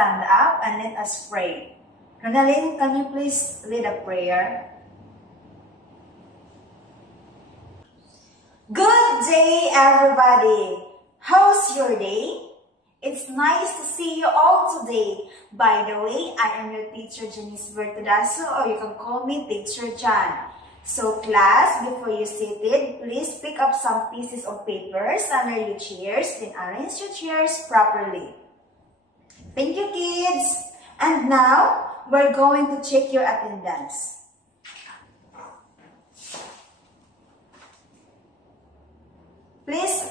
stand up and let us pray. Ronaldin, can you please lead a prayer? Good day, everybody! How's your day? It's nice to see you all today. By the way, I am your teacher, Janice Bertudaso, or you can call me Teacher Jan. So class, before you seated, please pick up some pieces of papers under your chairs, then arrange your chairs properly. Thank you, kids. And now, we're going to check your attendance. Please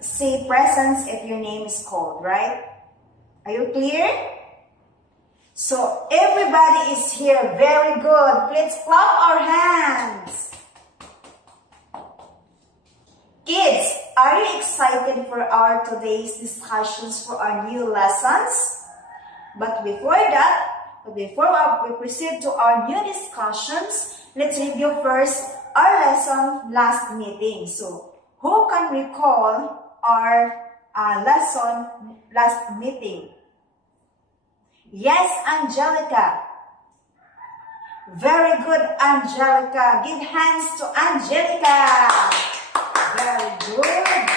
say presence if your name is called, right? Are you clear? So, everybody is here. Very good. Let's clap our hands. Kids, are you excited for our today's discussions for our new lessons? But before we proceed to our new discussions, let's review first our lesson last meeting. So, who can recall our lesson last meeting? Yes, Angelica. Very good, Angelica. Give hands to Angelica. Very good.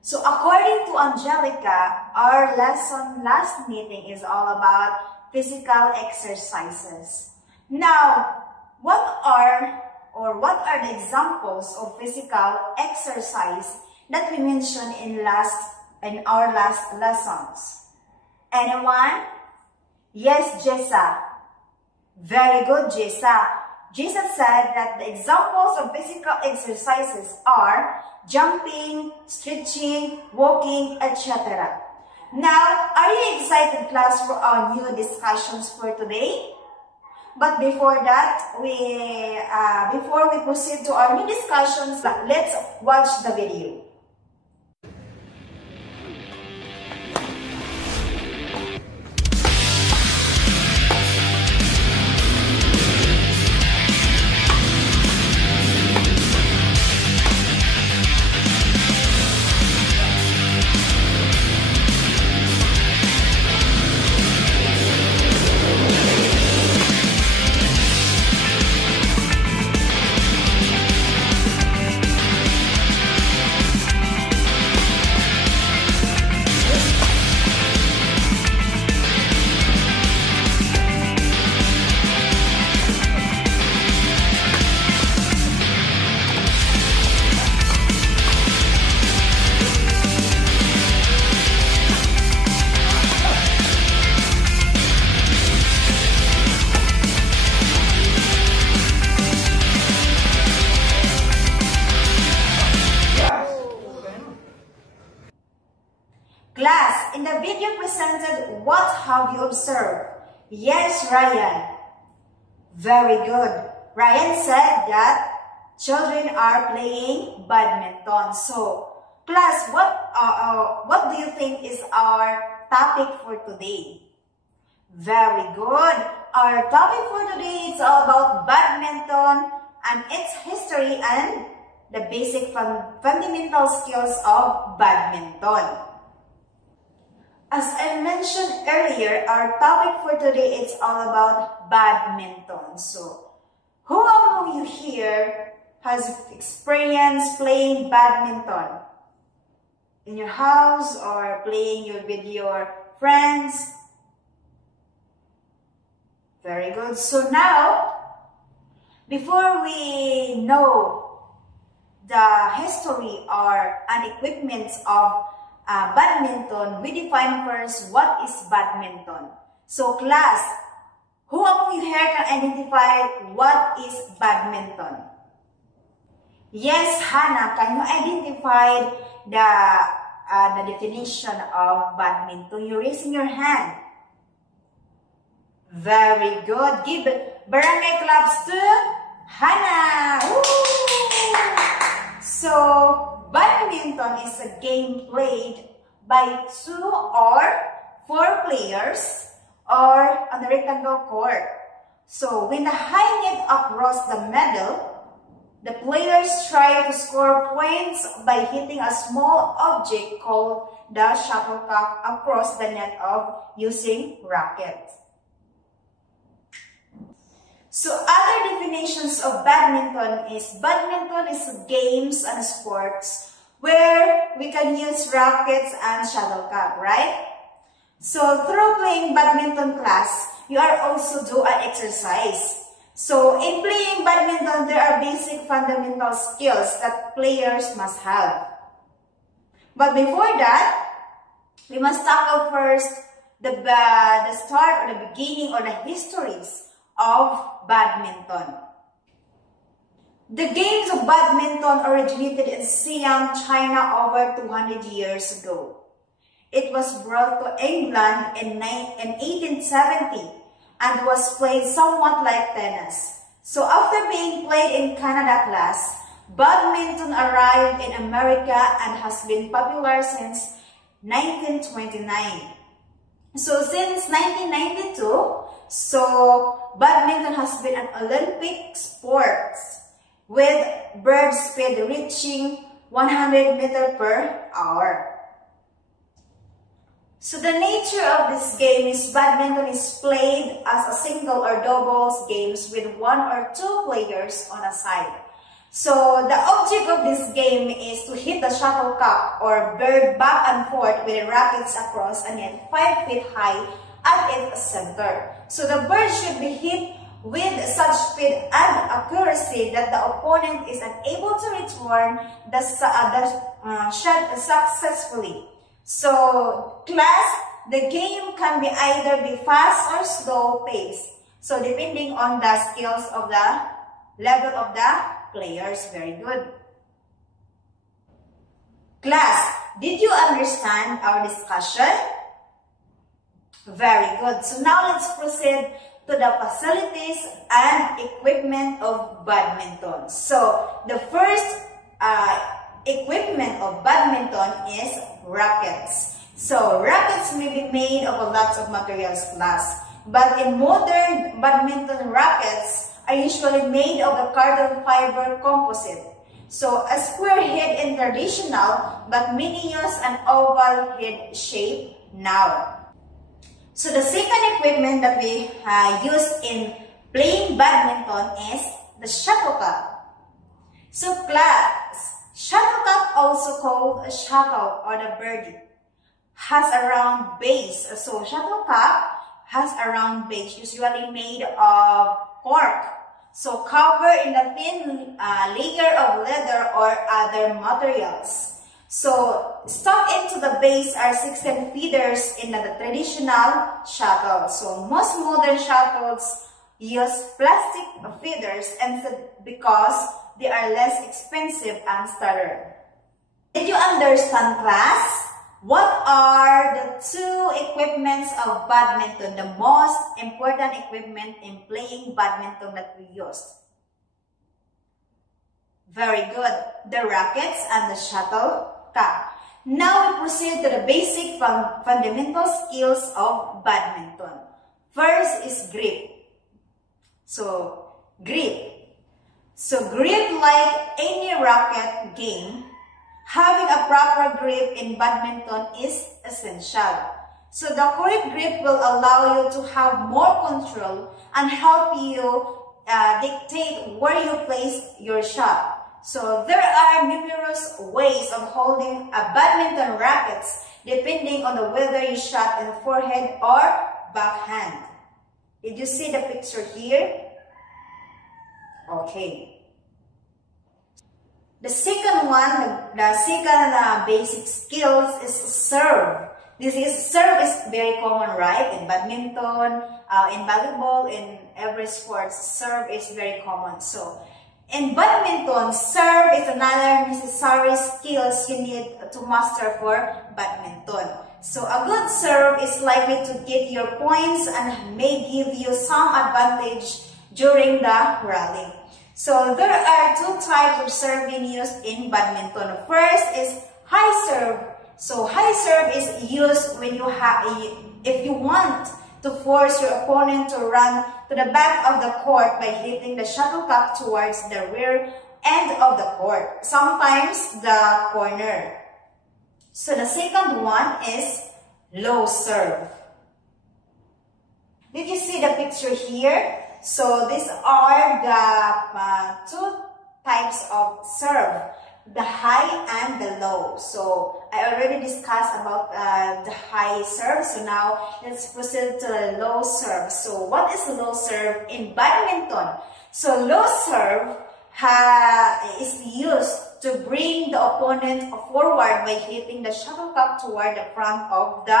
So, according to Angelica, our lesson last meeting is all about physical exercises. Now, what are the examples of physical exercise that we mentioned in our last lessons? Anyone? Yes, Jessa. Very good, Jessa. Jessa said that the examples of physical exercises are jumping, stretching, walking, etc. Now, are you excited, class, for our new discussions for today? But before that, before we proceed to our new discussions, let's watch the video. Class, in the video presented, what have you observed? Yes, Ryan. Very good. Ryan said that children are playing badminton. So, class, what do you think is our topic for today? Very good. Our topic for today is all about badminton and its history and the basic fundamental skills of badminton. As I mentioned earlier, our topic for today is all about badminton. So, who among you here has experience playing badminton? In your house or playing with your friends? Very good. So now, before we know the history and equipment of badminton, we define first what is badminton. So class, who among you here can identify what is badminton? Yes, Hannah, can you identify the definition of badminton? You're raising your hand. Very good. Give barangay claps to Hannah. Woo! So, badminton is a game played by 2 or 4 players or on the rectangle court. So, when the high net across the middle, the players try to score points by hitting a small object called the shuttlecock across the net of using rackets. So other definitions of badminton is games and sports where we can use rackets and shuttlecock, right? So through playing badminton class, you are also do an exercise. So in playing badminton, there are basic fundamental skills that players must have. But before that, we must tackle first the start or the beginning or the histories of badminton. The games of badminton originated in Siam, China over 200 years ago. It was brought to England in 1870 and was played somewhat like tennis. So after being played in Canada class, badminton arrived in America and has been popular since 1929. So since 1992, badminton has been an Olympic sport with bird speed reaching 100 meters per hour. So the nature of this game is badminton is played as a single or doubles games with one or two players on a side. So the object of this game is to hit the shuttlecock or bird back and forth with rackets across a net 5 feet high at its center. So the bird should be hit with such speed and accuracy that the opponent is unable to return the shot successfully. So class, the game can be either be fast or slow pace. So depending on the skills of the level of the players. Very good. Class, did you understand our discussion? Very good. So now let's proceed to the facilities and equipment of badminton. So the first equipment of badminton is rackets. So rackets may be made of a lot of materials class, but in modern badminton rackets are usually made of a carbon fiber composite. So a square head in traditional, but many use an oval head shape now. So the second equipment that we use in playing badminton is the shuttlecock. So class, shuttlecock, also called a shuttle or the birdie, has a round base. So shuttlecock has a round base, usually made of cork. So covered in a thin layer of leather or other materials. So stuck into the base are 16 feeders in the traditional shuttle. So most modern shuttles use plastic feeders instead because they are less expensive and sturdier. Did you understand, class? What are the two equipments of badminton, the most important equipment in playing badminton that we use? Very good. The rackets and the shuttlecock. Now we proceed to the basic fundamental skills of badminton. First is grip. So, grip. So, grip, like any racket game, having a proper grip in badminton is essential. So the correct grip will allow you to have more control and help you dictate where you place your shot. So there are numerous ways of holding a badminton rackets depending on whether you shot in the forehead or backhand. Did you see the picture here? Okay. The second one, the second basic skills is serve. Serve is very common, right? In badminton, in volleyball, in every sport, serve is very common. So, in badminton, serve is another necessary skills you need to master for badminton. So, a good serve is likely to get your points and may give you some advantage during the rally. So there are two types of serving used in badminton. First is high serve. So high serve is used when if you want to force your opponent to run to the back of the court by hitting the shuttlecock towards the rear end of the court, sometimes the corner. So the second one is low serve. Did you see the picture here? So these are the two types of serve, the high and the low. So I already discussed about the high serve. So now let's proceed to the low serve. So what is low serve in badminton? So low serve is used to bring the opponent forward by hitting the shuttlecock toward the front of the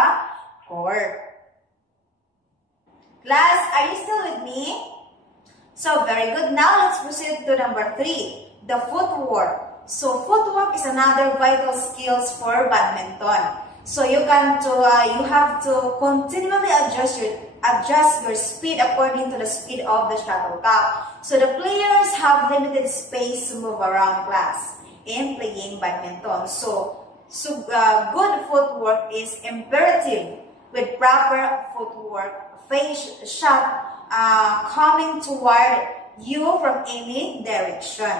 court. Class, are you still with me? So very good. Now let's proceed to number 3, the footwork. So footwork is another vital skills for badminton. So you have to continually adjust your speed according to the speed of the shuttlecock. So the players have limited space to move around, class, in playing badminton. So good footwork is imperative. With proper footwork, face shot coming toward you from any direction.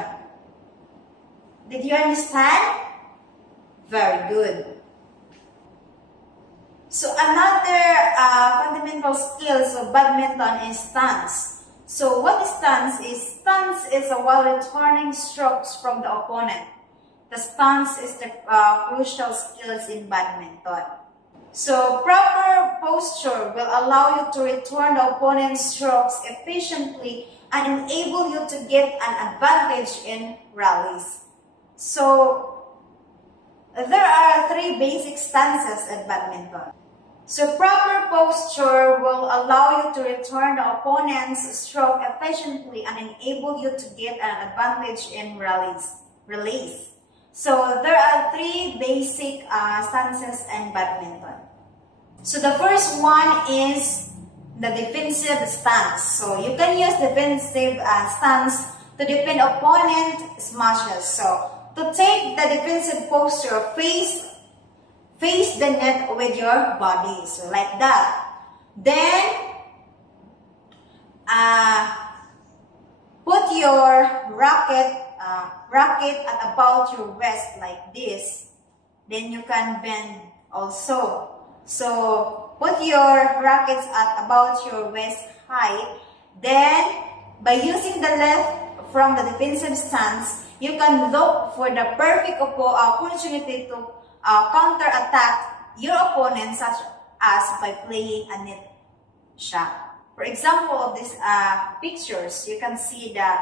Did you understand? Very good. So another fundamental skills of badminton is stance. So what is stance is? Stance is while returning strokes from the opponent. The stance is the crucial skills in badminton. So proper posture will allow you to return the opponent's strokes efficiently and enable you to get an advantage in rallies. So there are 3 basic stances in badminton. So proper posture will allow you to return the opponent's stroke efficiently and enable you to get an advantage in release. So there are 3 basic stances in badminton. So the first one is the defensive stance. So you can use defensive stance to defend opponent smashes. So to take the defensive posture, face the net with your body. So like that. Then put your racket at about your waist like this. Then you can bend also. So put your rackets at about your waist height. Then by using the left from the defensive stance, you can look for the perfect opportunity to counter-attack your opponent, such as by playing a net shot. For example of these pictures, you can see the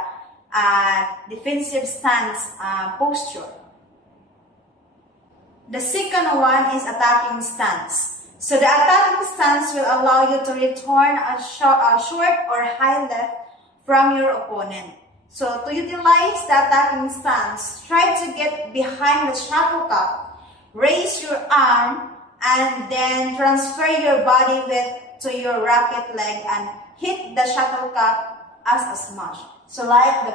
defensive stance posture. The second one is attacking stance. So the attacking stance will allow you to return a short or high left from your opponent. So to utilize the attacking stance, try to get behind the shuttlecock, raise your arm, and then transfer your body weight to your racket leg and hit the shuttlecock as a smash. So like the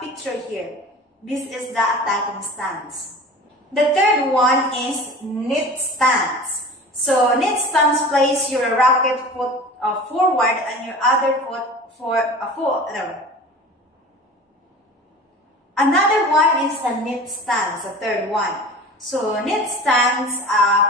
picture here, this is the attacking stance. The third one is net stance. So net stance, place your racket foot forward and your other foot forward. Another one is the net stance, the third one. So net stance,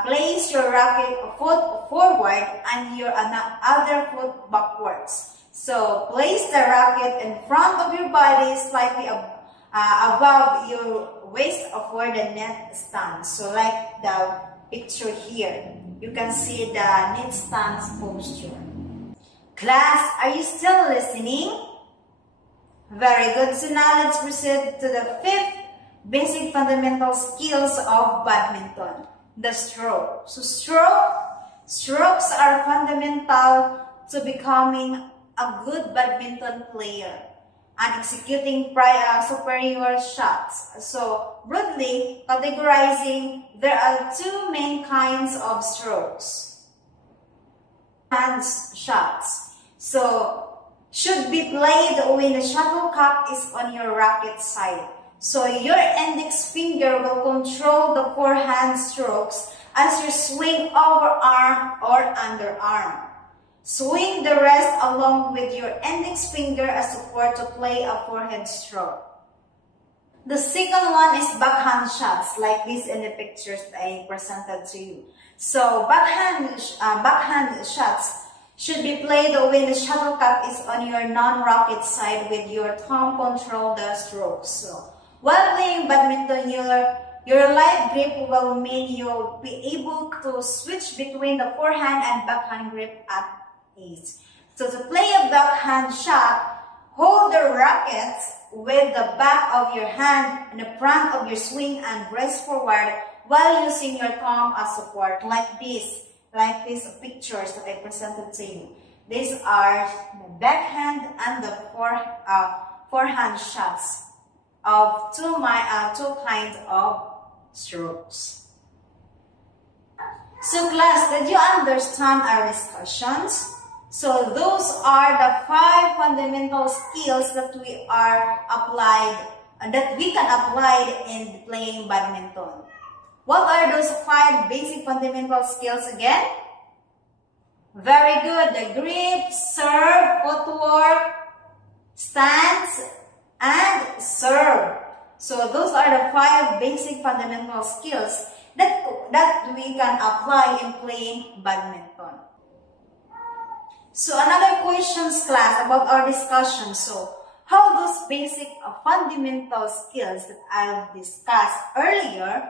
place your racket foot forward and your other foot backwards. So place the racket in front of your body, slightly above your waist for the net stance. So like the picture here, you can see the net stance posture. Class, are you still listening? Very good. So now let's proceed to the 5th basic fundamental skills of badminton, the stroke. So strokes are fundamental to becoming a good badminton player and executing superior shots. So broadly categorizing, there are 2 main kinds of strokes. Hands shots. So should be played when the shuttlecock is on your racket side. So your index finger will control the forehand strokes as you swing overarm or underarm. Swing the rest along with your index finger as support to play a forehand stroke. The second one is backhand shots, like this in the pictures that I presented to you. So backhand shots should be played when the shuttlecock is on your non-racket side with your thumb control the strokes. So while playing badminton, your light grip will mean you'll be able to switch between the forehand and backhand grip at ease. So to play a backhand shot, hold the racket with the back of your hand in the front of your swing and brace forward while using your thumb as support, like these pictures that I presented to you. These are the backhand and the forehand shots of two kinds of strokes. So class, did you understand our discussions? So those are the 5 fundamental skills that we can apply in playing badminton. What are those 5 basic fundamental skills again? Very good. The grip, serve, footwork, stance, and serve. So those are the 5 basic fundamental skills that we can apply in playing badminton. So another questions class about our discussion. So how those basic fundamental skills that I've discussed earlier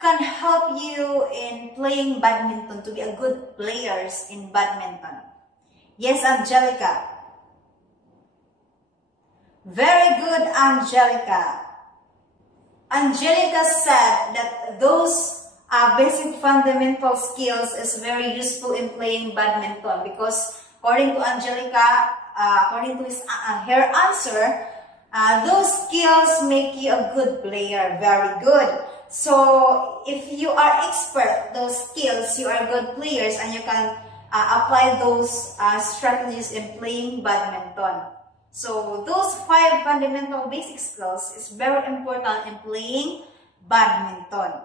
can help you in playing badminton to be a good players in badminton? Yes, Angelica. Very good, Angelica. Angelica said that those basic fundamental skills is very useful in playing badminton because according to Angelica, according to her answer, those skills make you a good player. Very good. So if you are expert those skills, you are good players and you can apply those strategies in playing badminton. So those 5 fundamental basic skills is very important in playing badminton.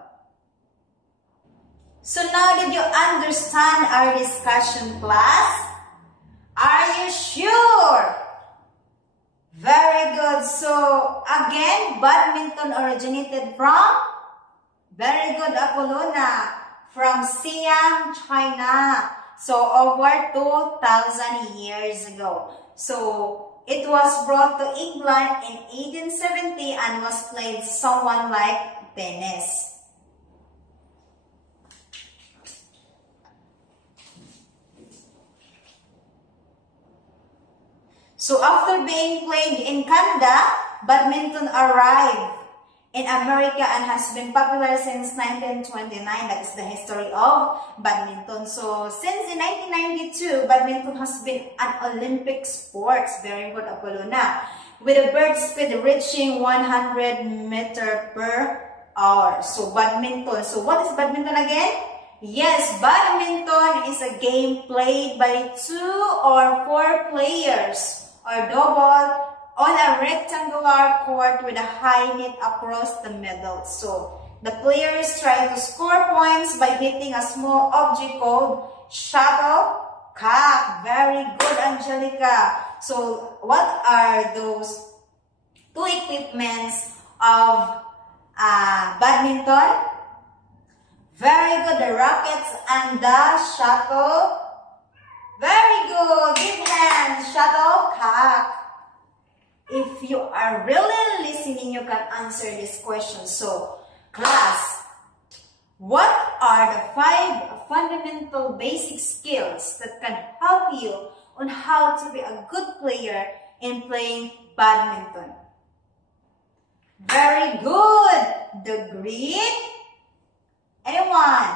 So now did you understand our discussion class? Are you sure? Very good. So again, badminton originated from, very good, Apolona, from Siam, China. So over 2,000 years ago. So it was brought to England in 1870 and was played somewhat like tennis. So after being played in Canada, badminton arrived in America and has been popular since 1929. That is the history of badminton. So since in 1992, badminton has been an Olympic sport. Very good, Apolona. With a bird speed reaching 100 meters per hour. So badminton. So what is badminton again? Yes, badminton is a game played by 2 or 4 players or double on a rectangular court with a high net across the middle. So the players try to score points by hitting a small object called shuttlecock. Very good, Angelica. So what are those 2 equipments of badminton? Very good, the rackets and the shuttle. Very good. Give hands. Shuttlecock. If you are really listening, you can answer this question. So, class, what are the 5 fundamental basic skills that can help you on how to be a good player in playing badminton? Very good. The grip. Anyone?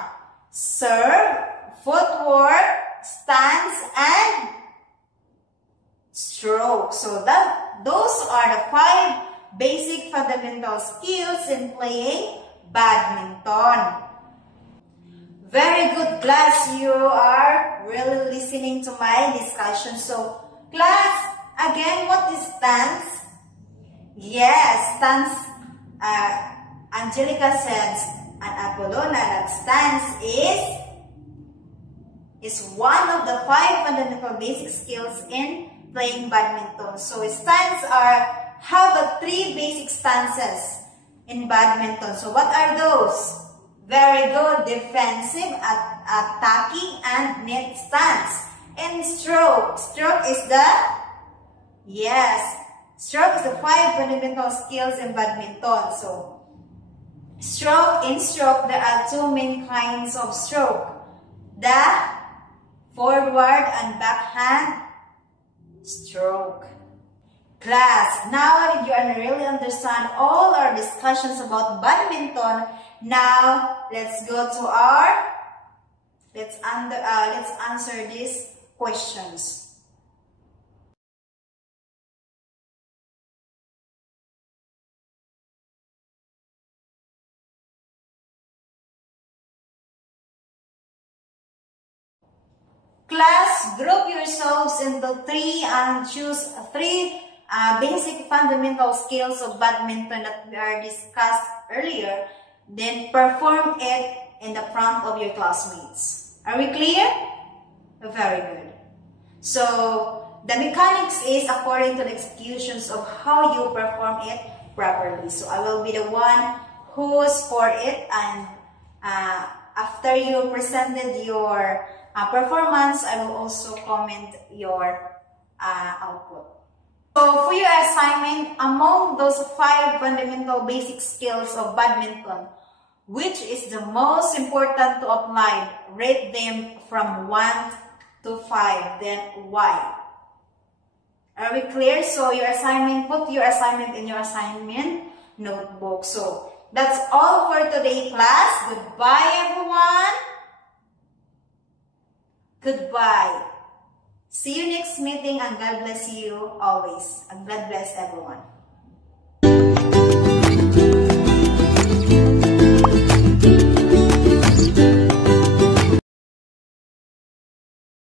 Serve, footwork, stance, and stroke. So those are the 5 basic fundamental skills in playing badminton. Very good, class. You are really listening to my discussion. So class, again, what is stance? Yes, stance. Angelica says, and Apolona, that stance is one of the 5 fundamental basic skills in playing badminton. So stance are have three basic stances in badminton. So what are those? Very good. Defensive, attacking, and net stance. And stroke. Stroke is the the 5 fundamental skills in badminton. So stroke, in stroke, there are two main kinds of stroke. The forward and backhand stroke. Class, now that you really understand all our discussions about badminton, now let's go to our, let's answer these questions. Class, group yourselves into three and choose three basic fundamental skills of badminton that we are discussed earlier. Then perform it in the front of your classmates. Are we clear? Very good. So the mechanics is according to the executions of how you perform it properly. So I will be the one who score it, and after you presented your performance, I will also comment your output. So for your assignment, among those 5 fundamental basic skills of badminton, which is the most important to apply? Rate them from 1 to 5, then why? Are we clear? So your assignment, put your assignment in your assignment notebook. So that's all for today, class. Goodbye, everyone. Goodbye. See you next meeting, and God bless you always. And God bless everyone.